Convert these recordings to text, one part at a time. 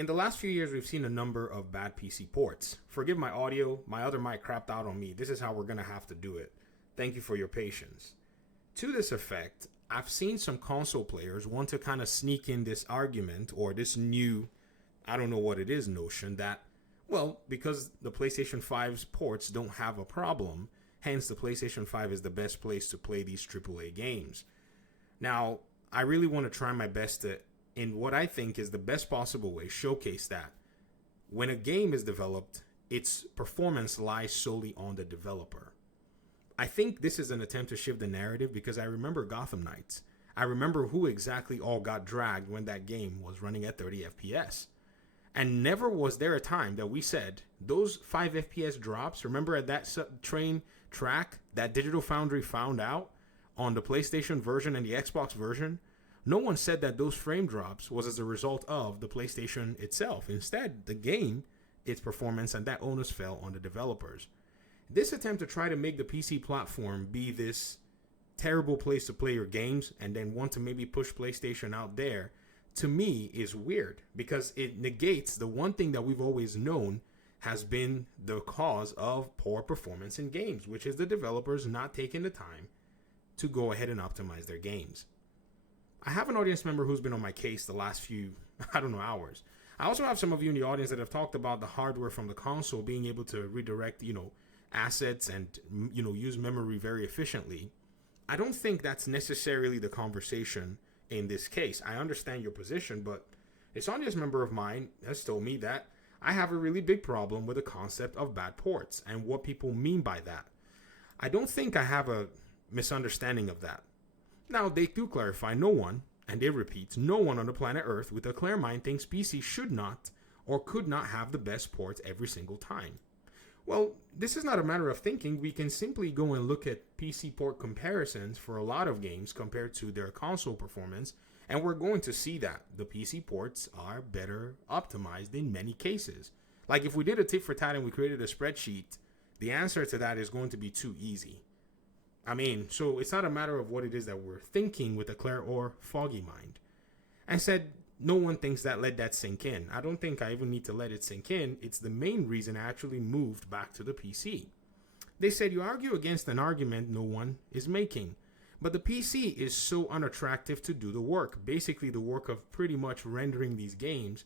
In the last few years, we've seen a number of bad PC ports. Forgive my audio, my other mic crapped out on me. This is how we're going to have to do it. Thank you for your patience. To this effect, I've seen some console players want to kind of sneak in this argument or this new, I don't know what it is, notion that, well, because the PlayStation 5's ports don't have a problem, hence the PlayStation 5 is the best place to play these AAA games. Now, I really want to try my best to, in what I think is the best possible way, showcase that when a game is developed, its performance lies solely on the developer. I think this is an attempt to shift the narrative because I remember Gotham Knights. I remember who exactly all got dragged when that game was running at 30 FPS. And never was there a time that we said those 5 FPS drops, remember at that train track that Digital Foundry found out on the PlayStation version and the Xbox version? No one said that those frame drops was as a result of the PlayStation itself. Instead, the game, its performance, and that onus fell on the developers. This attempt to try to make the PC platform be this terrible place to play your games and then want to maybe push PlayStation out there, to me, is weird because it negates the one thing that we've always known has been the cause of poor performance in games, which is the developers not taking the time to go ahead and optimize their games. I have an audience member who's been on my case the last few, hours. I also have some of you in the audience that have talked about the hardware from the console being able to redirect, assets and, use memory very efficiently. I don't think that's necessarily the conversation in this case. I understand your position, but this audience member of mine has told me that I have a really big problem with the concept of bad ports and what people mean by that. I don't think I have a misunderstanding of that. Now, they do clarify no one, and they repeat, no one on the planet Earth with a clear mind thinks PC should not or could not have the best ports every single time. Well, this is not a matter of thinking. We can simply go and look at PC port comparisons for a lot of games compared to their console performance, and we're going to see that the PC ports are better optimized in many cases. Like if we did a tit for tat and we created a spreadsheet, the answer to that is going to be too easy. So it's not a matter of what it is that we're thinking with a clear or foggy mind. I said, no one thinks that let that sink in. I don't think I even need to let it sink in. It's the main reason I actually moved back to the PC. They said you argue against an argument no one is making. But the PC is so unattractive to do the work. Basically the work of pretty much rendering these games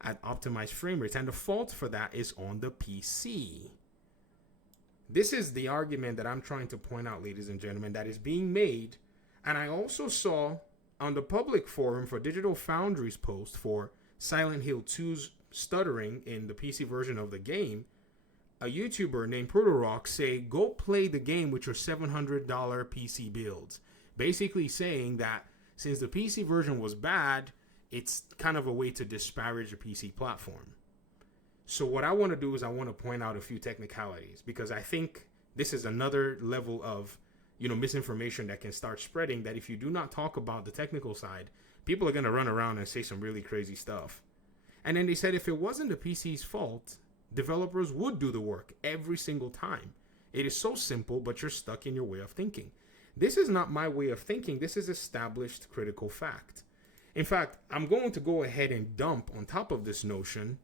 at optimized frame rates. And the fault for that is on the PC. This is the argument that I'm trying to point out, ladies and gentlemen, that is being made. And I also saw on the public forum for Digital Foundry's post for Silent Hill 2's stuttering in the PC version of the game, a YouTuber named Protorock say, go play the game with your $700 PC builds. Basically saying that since the PC version was bad, it's kind of a way to disparage the PC platform. So what I want to do is I want to point out a few technicalities because I think this is another level of misinformation that can start spreading, that if you do not talk about the technical side, people are going to run around and say some really crazy stuff. And then they said if it wasn't the PC's fault, developers would do the work every single time. It is so simple, but you're stuck in your way of thinking. This is not my way of thinking. This is established critical fact. In fact, I'm going to go ahead and dump on top of this notion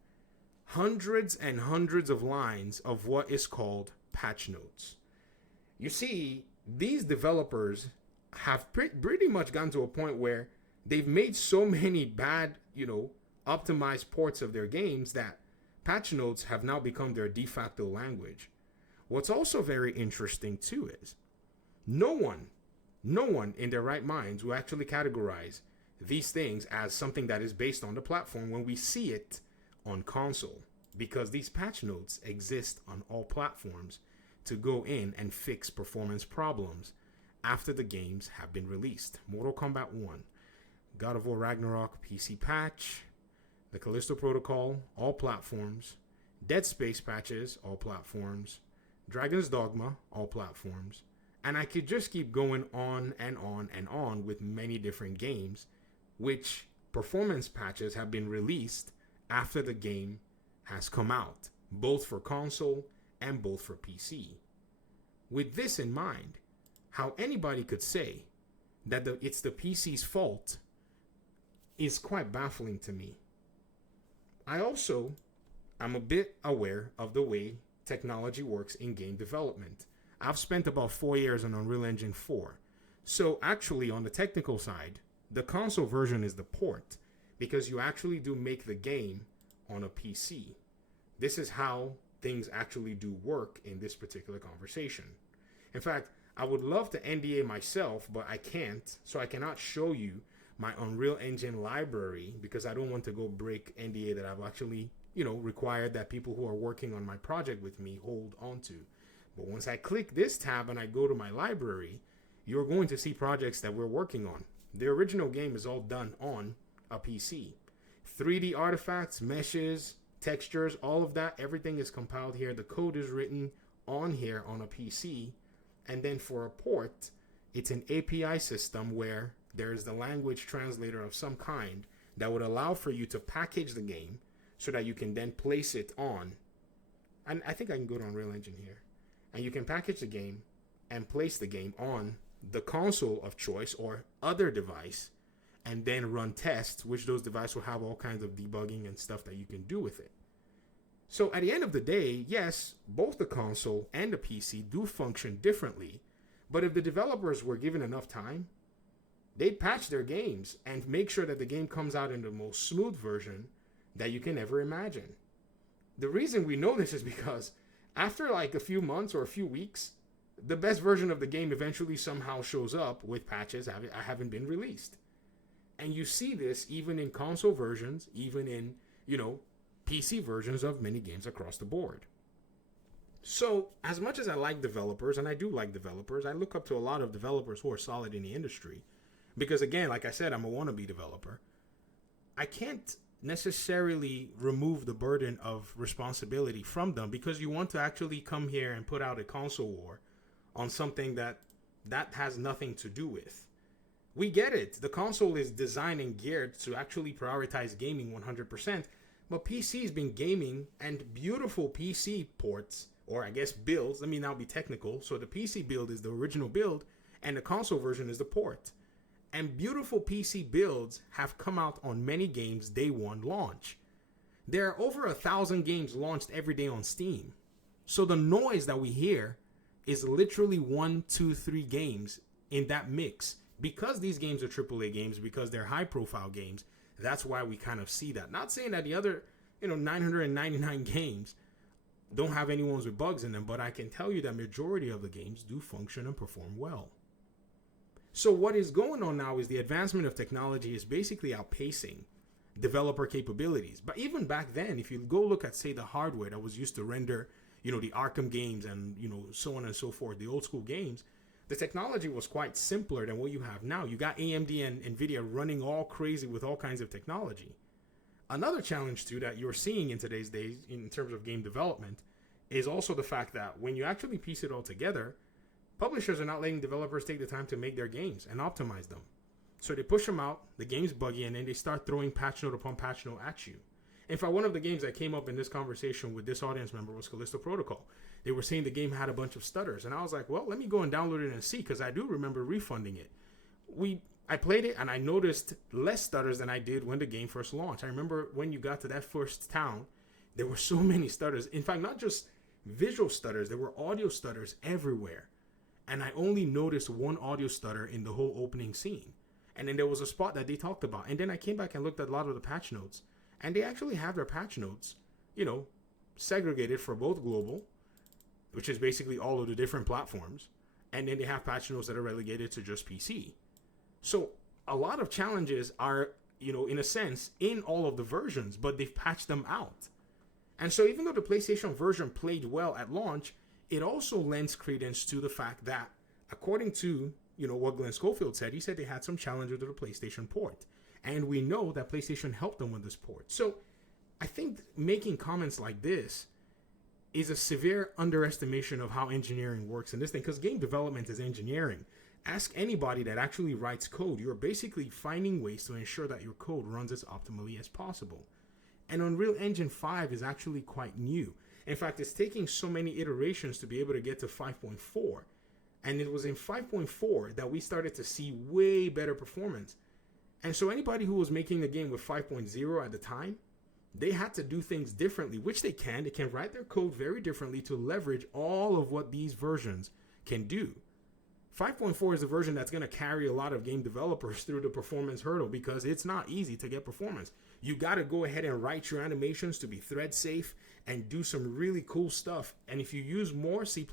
hundreds and hundreds of lines of what is called patch notes. You see, these developers have pretty much gotten to a point where they've made so many bad, optimized ports of their games that patch notes have now become their de facto language. What's also very interesting too is no one in their right minds will actually categorize these things as something that is based on the platform when we see it on console, because these patch notes exist on all platforms to go in and fix performance problems after the games have been released. Mortal Kombat 1, God of War Ragnarok PC patch, the Callisto Protocol, all platforms, Dead Space patches, all platforms, Dragon's Dogma, all platforms, and I could just keep going on and on and on with many different games, which performance patches have been released after the game has come out, both for console and both for PC. With this in mind, how anybody could say that it's the PC's fault is quite baffling to me. I'm a bit aware of the way technology works in game development. I've spent about 4 years on Unreal Engine 4. So actually, on the technical side, the console version is the port, because you actually do make the game on a PC. This is how things actually do work in this particular conversation. In fact, I would love to NDA myself, but I can't, so I cannot show you my Unreal Engine library because I don't want to go break NDA that I've actually, required that people who are working on my project with me hold onto. But once I click this tab and I go to my library, you're going to see projects that we're working on. The original game is all done on a PC. 3D artifacts, meshes, textures, all of that, everything is compiled here. The code is written on here on a PC. And then for a port, it's an API system where there's the language translator of some kind that would allow for you to package the game so that you can then place it on. And I think I can go to Unreal Engine here. And you can package the game and place the game on the console of choice or other device and then run tests, which those devices will have all kinds of debugging and stuff that you can do with it. So at the end of the day, yes, both the console and the PC do function differently. But if the developers were given enough time, they'd patch their games and make sure that the game comes out in the most smooth version that you can ever imagine. The reason we know this is because after like a few months or a few weeks, the best version of the game eventually somehow shows up with patches that haven't been released. And you see this even in console versions, even in, PC versions of many games across the board. So, as much as I like developers, and I do like developers, I look up to a lot of developers who are solid in the industry. Because again, like I said, I'm a wannabe developer. I can't necessarily remove the burden of responsibility from them because you want to actually come here and put out a console war on something that has nothing to do with. We get it. The console is designed and geared to actually prioritize gaming 100%, but PC's been gaming, and beautiful PC ports, or I guess builds, let me now be technical. So the PC build is the original build, and the console version is the port. And beautiful PC builds have come out on many games day one launch. There are over 1,000 games launched every day on Steam. So the noise that we hear is literally 1, 2, 3 games in that mix. Because these games are AAA games, because they're high profile games, that's why we kind of see that. Not saying that the other, 999 games don't have any ones with bugs in them, but I can tell you that majority of the games do function and perform well. So what is going on now is the advancement of technology is basically outpacing developer capabilities. But even back then, if you go look at, say, the hardware that was used to render, the Arkham games and, so on and so forth, the old school games, the technology was quite simpler than what you have now. You got AMD and NVIDIA running all crazy with all kinds of technology. Another challenge, too, that you're seeing in today's days in terms of game development is also the fact that when you actually piece it all together, publishers are not letting developers take the time to make their games and optimize them. So they push them out, the game's buggy, and then they start throwing patch note upon patch note at you. In fact, one of the games that came up in this conversation with this audience member was Callisto Protocol. They were saying the game had a bunch of stutters, and I was like, well, let me go and download it and see, because I do remember refunding it. I played it, and I noticed less stutters than I did when the game first launched. I remember when you got to that first town, there were so many stutters. In fact, not just visual stutters, there were audio stutters everywhere. And I only noticed one audio stutter in the whole opening scene. And then there was a spot that they talked about. And then I came back and looked at a lot of the patch notes. And they actually have their patch notes, segregated for both global, which is basically all of the different platforms. And then they have patch notes that are relegated to just PC. So a lot of challenges are, in a sense, in all of the versions, but they've patched them out. And so even though the PlayStation version played well at launch, it also lends credence to the fact that, according to, what Glenn Schofield said, he said they had some challenges with the PlayStation port. And we know that PlayStation helped them with this port. So I think making comments like this is a severe underestimation of how engineering works in this thing, because game development is engineering. Ask anybody that actually writes code. You're basically finding ways to ensure that your code runs as optimally as possible. And Unreal Engine 5 is actually quite new. In fact, it's taking so many iterations to be able to get to 5.4. And it was in 5.4 that we started to see way better performance. And so anybody who was making the game with 5.0 at the time, They had to do things differently, which they can. They can write their code very differently to leverage all of what these versions can do. 5.4 is the version that's going to carry a lot of game developers through the performance hurdle because it's not easy to get performance. You got to go ahead and write your animations to be thread safe and do some really cool stuff. And if you use more C++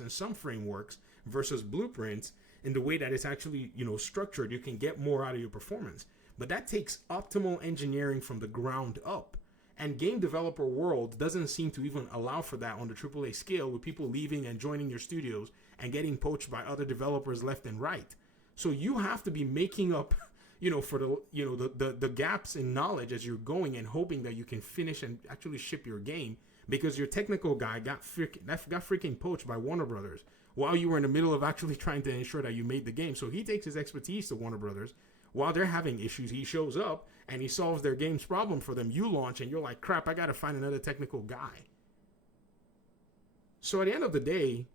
in some frameworks versus blueprints in the way that it's actually, structured, you can get more out of your performance. But that takes optimal engineering from the ground up. And game developer world doesn't seem to even allow for that on the AAA scale, with people leaving and joining your studios and getting poached by other developers left and right. So you have to be making up, for the gaps in knowledge as you're going and hoping that you can finish and actually ship your game, because your technical guy got freaking poached by Warner Brothers while you were in the middle of actually trying to ensure that you made the game. So he takes his expertise to Warner Brothers. While they're having issues, he shows up and he solves their game's problem for them. You launch and you're like, crap, I got to find another technical guy. So at the end of the day,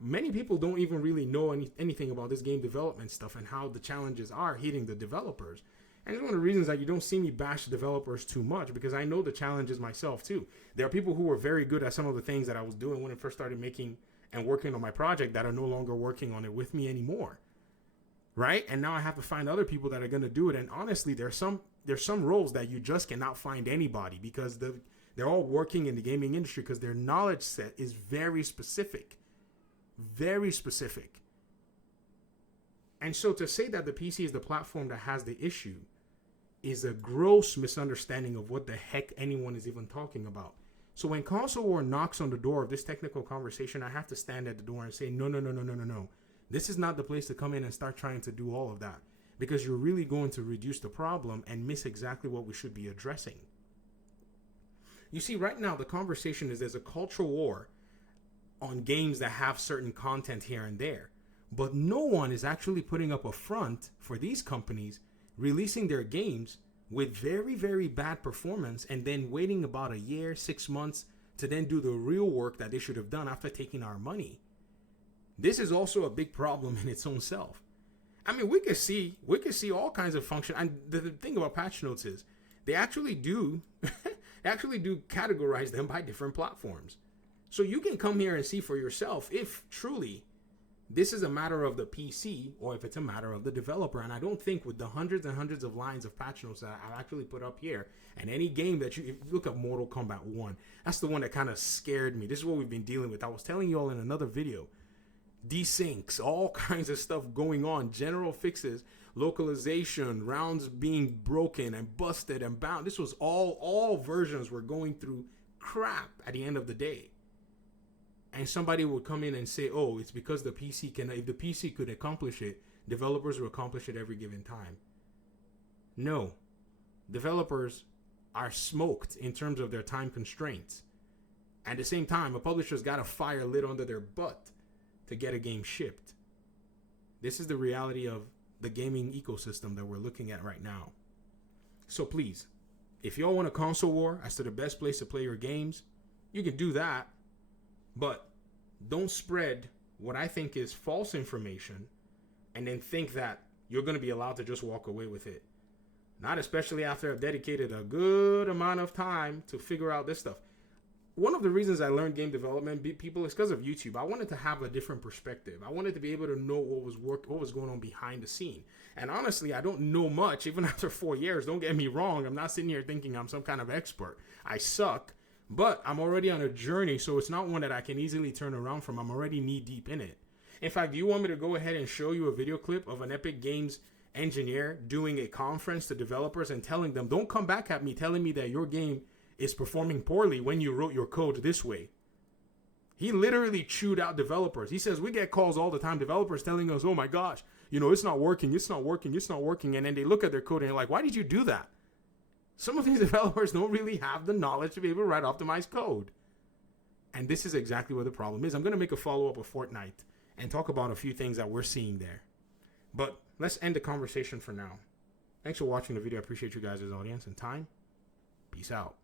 many people don't even really know anything about this game development stuff and how the challenges are hitting the developers. And it's one of the reasons that you don't see me bash developers too much, because I know the challenges myself too. There are people who were very good at some of the things that I was doing when I first started making and working on my project that are no longer working on it with me anymore. Right? And now I have to find other people that are going to do it. And honestly, there's some roles that you just cannot find anybody, because they're all working in the gaming industry because their knowledge set is very specific. Very specific. And so to say that the PC is the platform that has the issue is a gross misunderstanding of what the heck anyone is even talking about. So when Console War knocks on the door of this technical conversation, I have to stand at the door and say, no. This is not the place to come in and start trying to do all of that, because you're really going to reduce the problem and miss exactly what we should be addressing. You see, right now, the conversation is there's a cultural war on games that have certain content here and there, but no one is actually putting up a front for these companies releasing their games with very, very bad performance and then waiting about a year, 6 months to then do the real work that they should have done after taking our money. This is also a big problem in its own self. I mean, we could see all kinds of function. And the thing about patch notes is they actually do categorize them by different platforms. So you can come here and see for yourself if truly this is a matter of the PC or if it's a matter of the developer. And I don't think with the hundreds and hundreds of lines of patch notes that I've actually put up here, and any game that if you look up Mortal Kombat 1, that's the one that kind of scared me. This is what we've been dealing with. I was telling you all in another video. Desyncs, all kinds of stuff going on, general fixes, localization, rounds being broken and busted and bound. This was all versions were going through crap at the end of the day. And somebody would come in and say, oh, it's because the PC can, if the PC could accomplish it, developers will accomplish it every given time. No, developers are smoked in terms of their time constraints. At the same time, a publisher's got a fire lit under their butt to get a game shipped. This is the reality of the gaming ecosystem that we're looking at right now. So please, if y'all want a console war as to the best place to play your games, you can do that. But don't spread what I think is false information and then think that you're going to be allowed to just walk away with it. Not especially after I've dedicated a good amount of time to figure out this stuff. One of the reasons I learned game development, people, is because of YouTube. I wanted to have a different perspective. I wanted to be able to know what was going on behind the scene. And honestly, I don't know much, even after 4 years. Don't get me wrong. I'm not sitting here thinking I'm some kind of expert. I suck, but I'm already on a journey, so it's not one that I can easily turn around from. I'm already knee deep in it. In fact, do you want me to go ahead and show you a video clip of an Epic Games engineer doing a conference to developers and telling them, don't come back at me telling me that your game is performing poorly when you wrote your code this way. He literally chewed out developers. He says, we get calls all the time, developers telling us, oh my gosh, it's not working. And then they look at their code and they're like, why did you do that? Some of these developers don't really have the knowledge to be able to write optimized code. And this is exactly what the problem is. I'm going to make a follow-up of Fortnite and talk about a few things that we're seeing there. But let's end the conversation for now. Thanks for watching the video. I appreciate you guys' audience and time. Peace out.